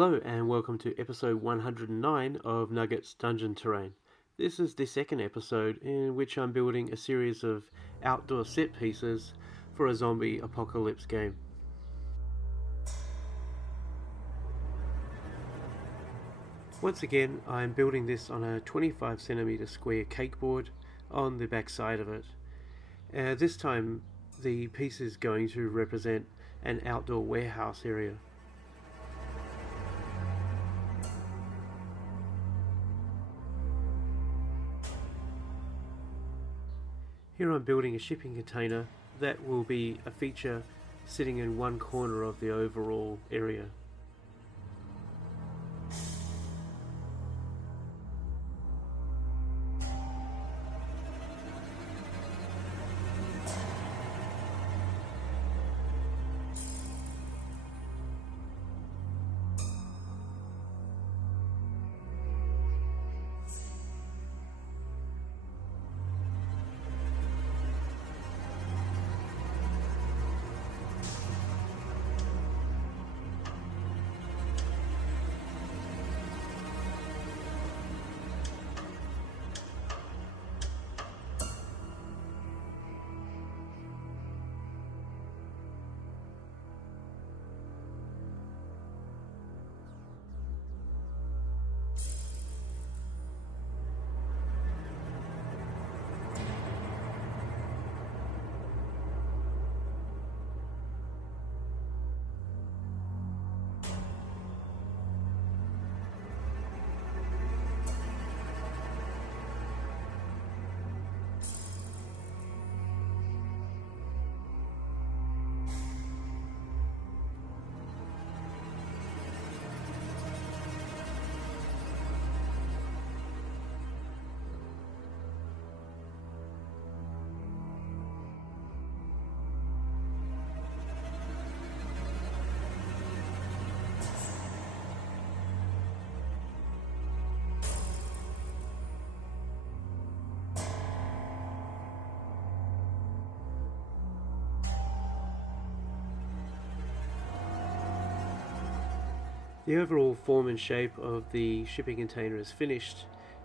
Hello and welcome to episode 109 of Nugget's Dungeon Terrain. This is the second episode in which I'm building a series of outdoor set pieces for a zombie apocalypse game. Once again, I'm building this on a 25cm square cake board on the back side of it. This time the piece is going to represent an outdoor warehouse area. Here I'm building a shipping container that will be a feature sitting in one corner of the overall area. The overall form and shape of the shipping container is finished,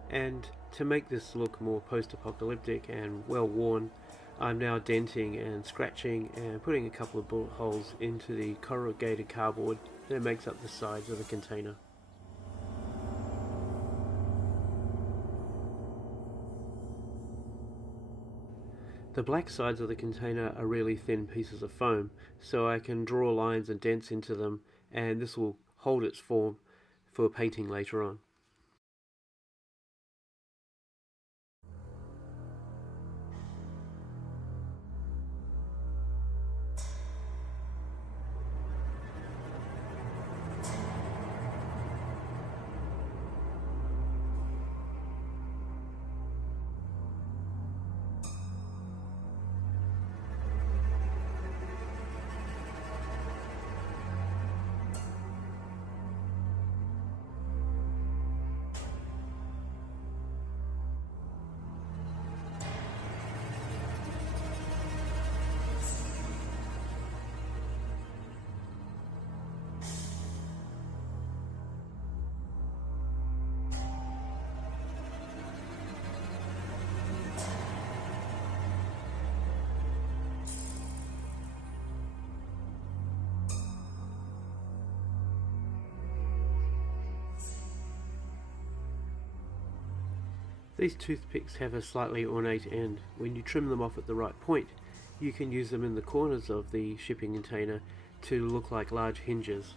and to make this look more post-apocalyptic and well worn, I'm now denting and scratching and putting a couple of bullet holes into the corrugated cardboard that makes up the sides of the container. The black sides of the container are really thin pieces of foam, so I can draw lines and dents into them, and this will hold its form for painting later on. These toothpicks have a slightly ornate end. When you trim them off at the right point, you can use them in the corners of the shipping container to look like large hinges.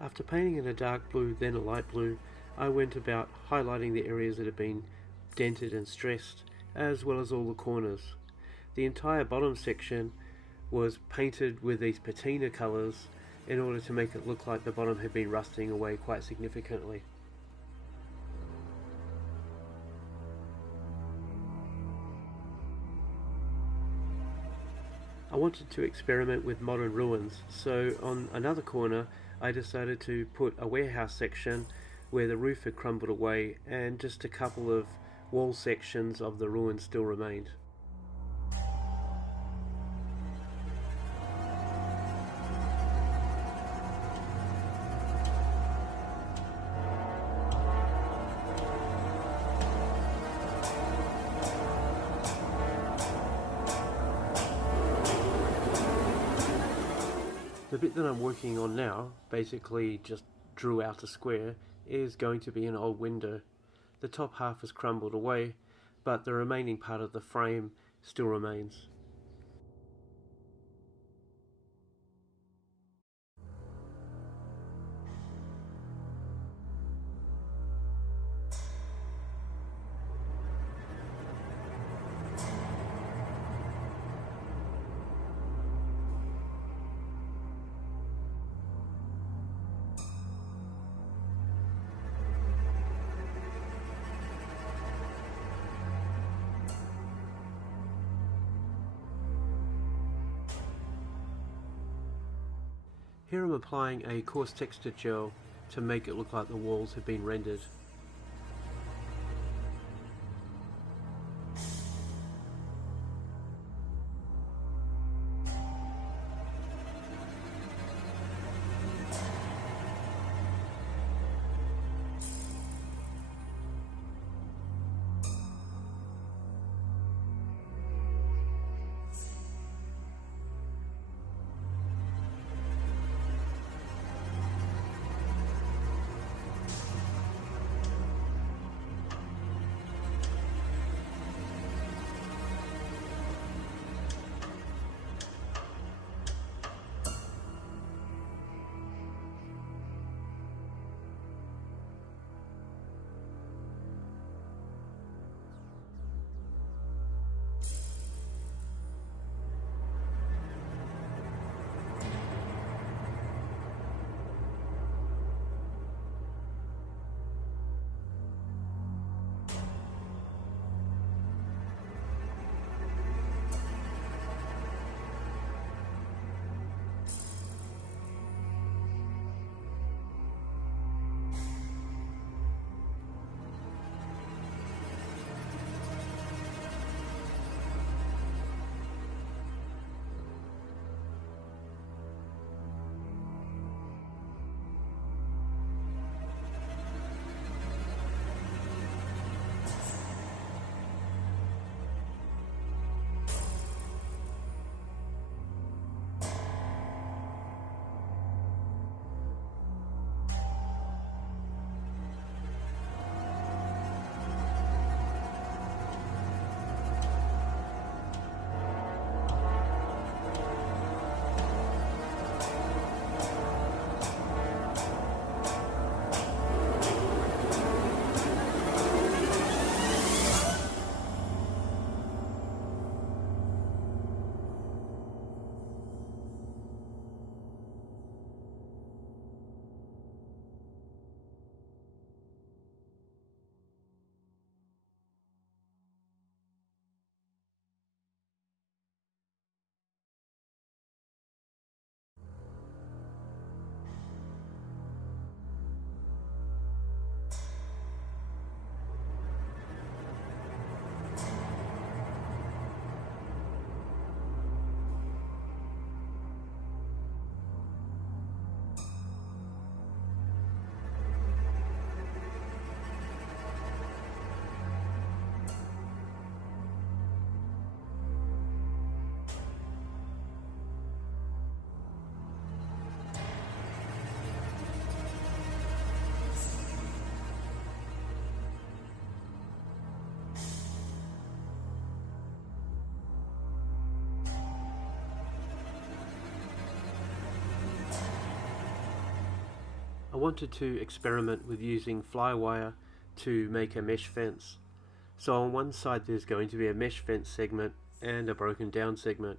After painting in a dark blue, then a light blue, I went about highlighting the areas that had been dented and stressed, as well as all the corners. The entire bottom section was painted with these patina colours in order to make it look like the bottom had been rusting away quite significantly. I wanted to experiment with modern ruins, so on another corner I decided to put a warehouse section where the roof had crumbled away and just a couple of wall sections of the ruin still remained. The bit that I'm working on now, basically just drew out a square, is going to be an old window. The top half has crumbled away, but the remaining part of the frame still remains. Here I'm applying a coarse texture gel to make it look like the walls have been rendered. I wanted to experiment with using flywire to make a mesh fence. So on one side there's going to be a mesh fence segment and a broken down segment.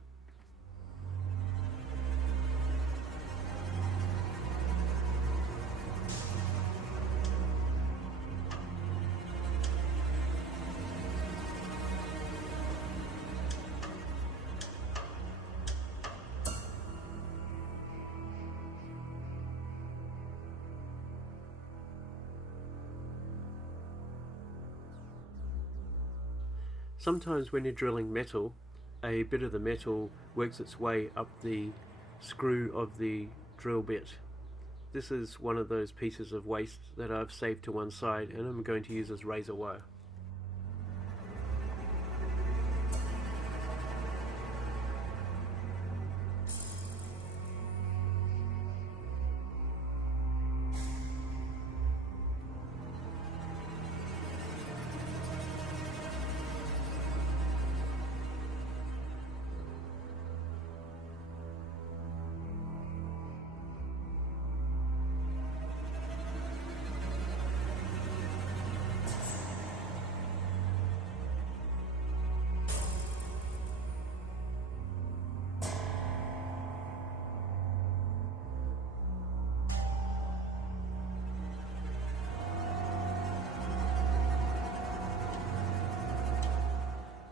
Sometimes when you're drilling metal, a bit of the metal works its way up the screw of the drill bit. This is one of those pieces of waste that I've saved to one side and I'm going to use as razor wire.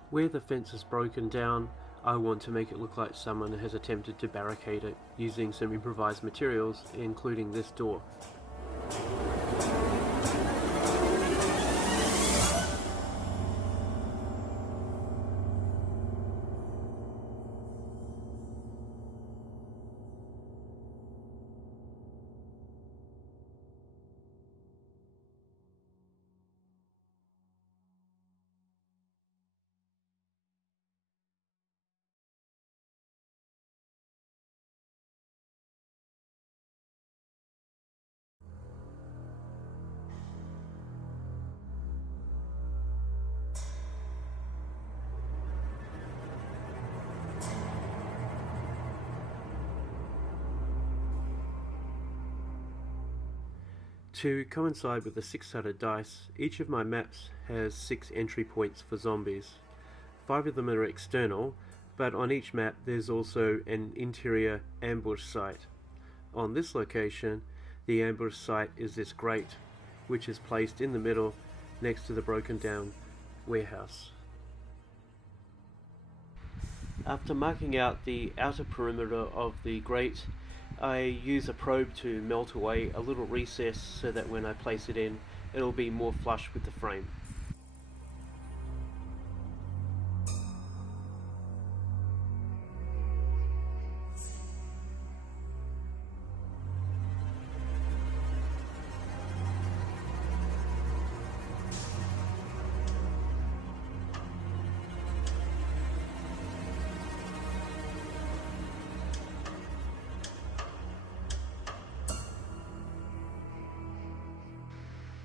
Where the fence is broken down, I want to make it look like someone has attempted to barricade it using some improvised materials, including this door. To coincide with the 6-sided dice, each of my maps has 6 entry points for zombies. 5 of them are external, but on each map there's also an interior ambush site. On this location, the ambush site is this grate, which is placed in the middle next to the broken down warehouse. After marking out the outer perimeter of the grate, I use a probe to melt away a little recess so that when I place it in, it'll be more flush with the frame.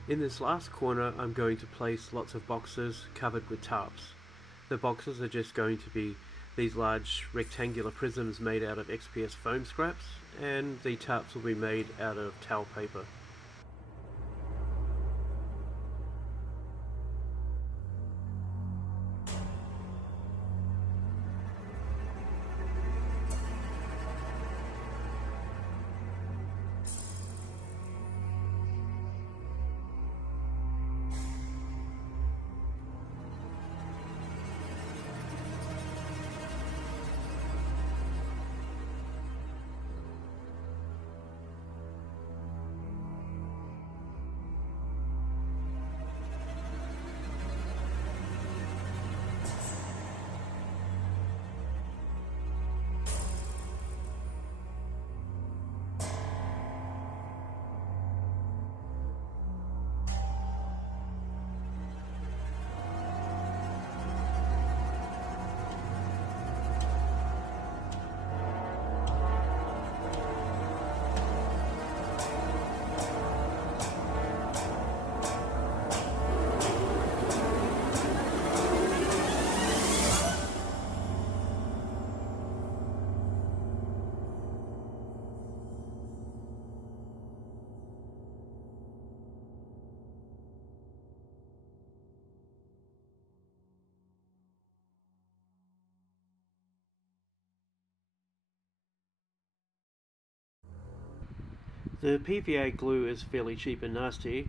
In this last corner, I'm going to place lots of boxes covered with tarps. The boxes are just going to be these large rectangular prisms made out of XPS foam scraps, and the tarps will be made out of towel paper. The PVA glue is fairly cheap and nasty,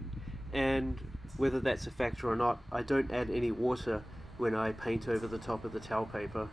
and whether that's a factor or not, I don't add any water when I paint over the top of the towel paper.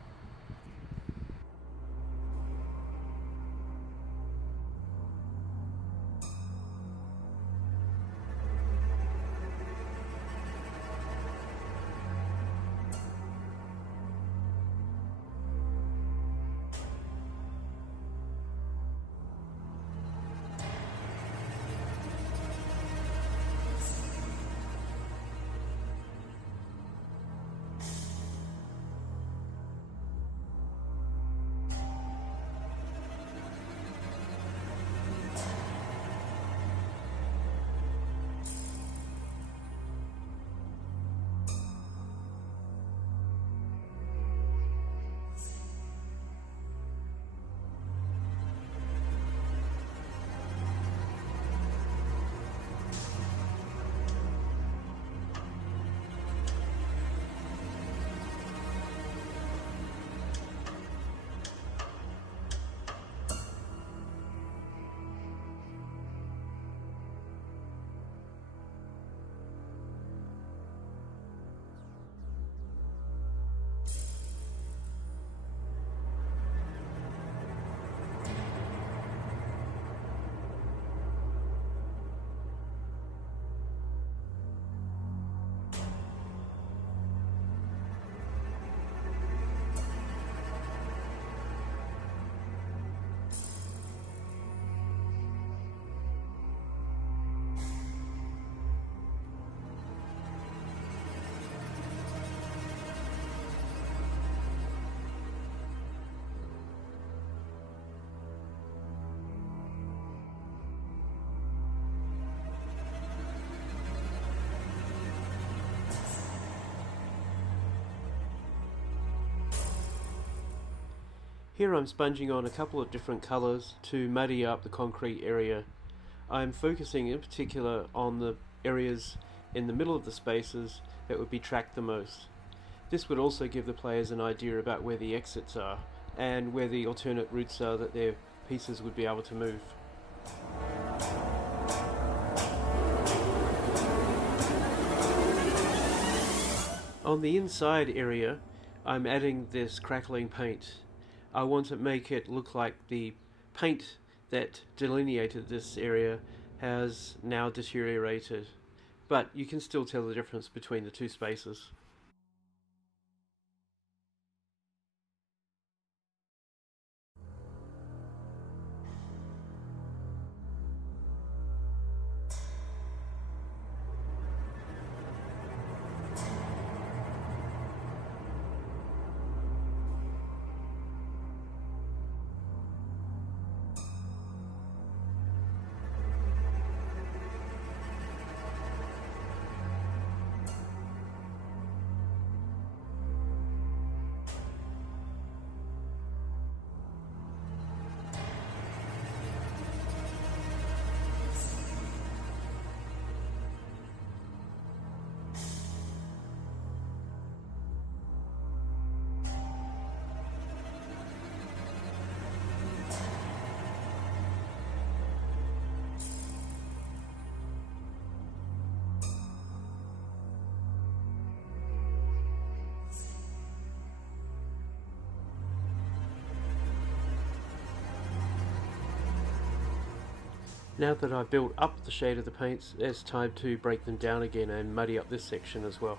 Here I'm sponging on a couple of different colours to muddy up the concrete area. I'm focusing in particular on the areas in the middle of the spaces that would be tracked the most. This would also give the players an idea about where the exits are and where the alternate routes are that their pieces would be able to move. On the inside area, I'm adding this crackling paint. I want to make it look like the paint that delineated this area has now deteriorated, but you can still tell the difference between the two spaces. Now that I've built up the shade of the paints, it's time to break them down again and muddy up this section as well.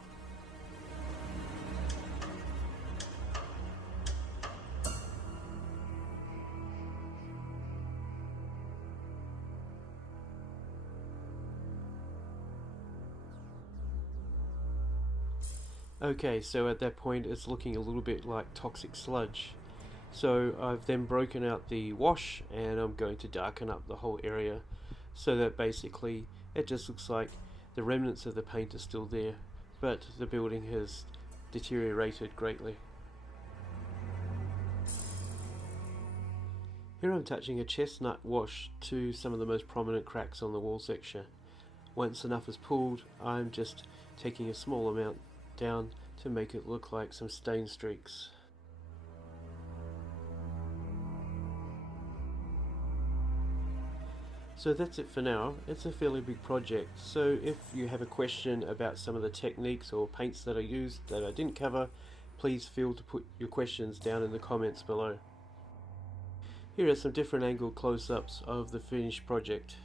Okay, so at that point it's looking a little bit like toxic sludge. So I've then broken out the wash and I'm going to darken up the whole area so that basically it just looks like the remnants of the paint are still there, but the building has deteriorated greatly. Here I'm touching a chestnut wash to some of the most prominent cracks on the wall section. Once enough is pulled, I'm just taking a small amount down to make it look like some stain streaks. So that's it for now. It's a fairly big project, so if you have a question about some of the techniques or paints that I used that I didn't cover, please feel to put your questions down in the comments below. Here are some different angle close-ups of the finished project.